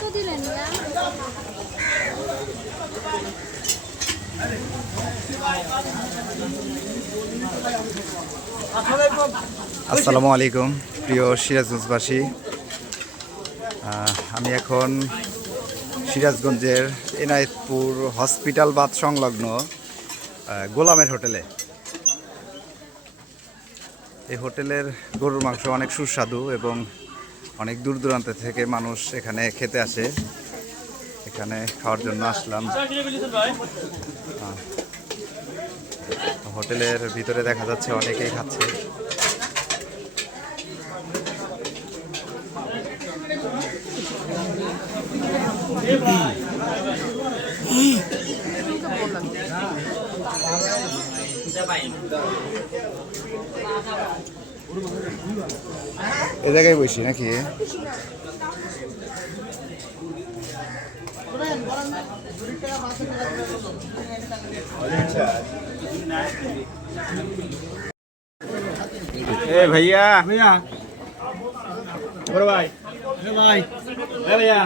কত দিলেন না? আসসালামু আলাইকুম প্রিয় সিরাজগঞ্জবাসী। আমি এখন সিরাজগঞ্জের এনায়েতপুর হসপিটাল বাদ সংলগ্ন গোলামের হোটেলে। এই হোটেলের গরুর মাংস অনেক সুস্বাদু এবং অনেক দূর দূরান্ত থেকে মানুষ এখানে খেতে আসে। এখানে খাওয়ার জন্য আসলাম। হোটেলের ভিতরে দেখা যাচ্ছে অনেকেই খাচ্ছে। এ জায়গায় বসি নাকি? भैया भैया भाई भाई भैया